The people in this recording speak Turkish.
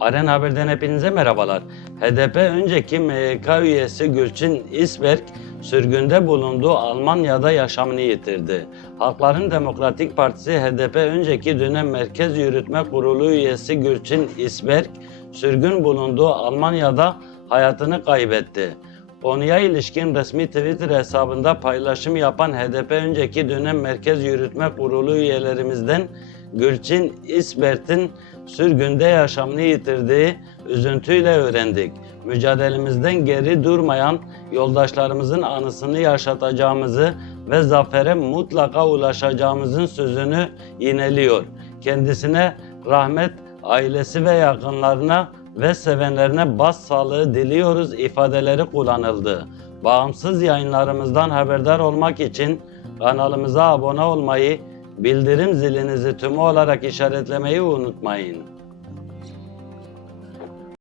Aren Haber'den hepinize merhabalar. HDP önceki MYK üyesi Gülçin İsberk sürgünde bulunduğu Almanya'da yaşamını yitirdi. Halkların Demokratik Partisi HDP önceki dönem Merkez Yürütme Kurulu üyesi Gülçin İsberk sürgün bulunduğu Almanya'da hayatını kaybetti. Konuya ilişkin resmi Twitter hesabında paylaşım yapan HDP önceki dönem Merkez Yürütme Kurulu üyelerimizden Gülçin İsbert'in sürgünde yaşamını yitirdiği üzüntüyle öğrendik. Mücadelemizden geri durmayan yoldaşlarımızın anısını yaşatacağımızı ve zafere mutlaka ulaşacağımızın sözünü yineliyor. Kendisine rahmet, ailesi ve yakınlarına ve sevenlerine bas sağlığı diliyoruz ifadeleri kullanıldı. Bağımsız yayınlarımızdan haberdar olmak için kanalımıza abone olmayı, bildirim zilinizi tümü olarak işaretlemeyi unutmayın.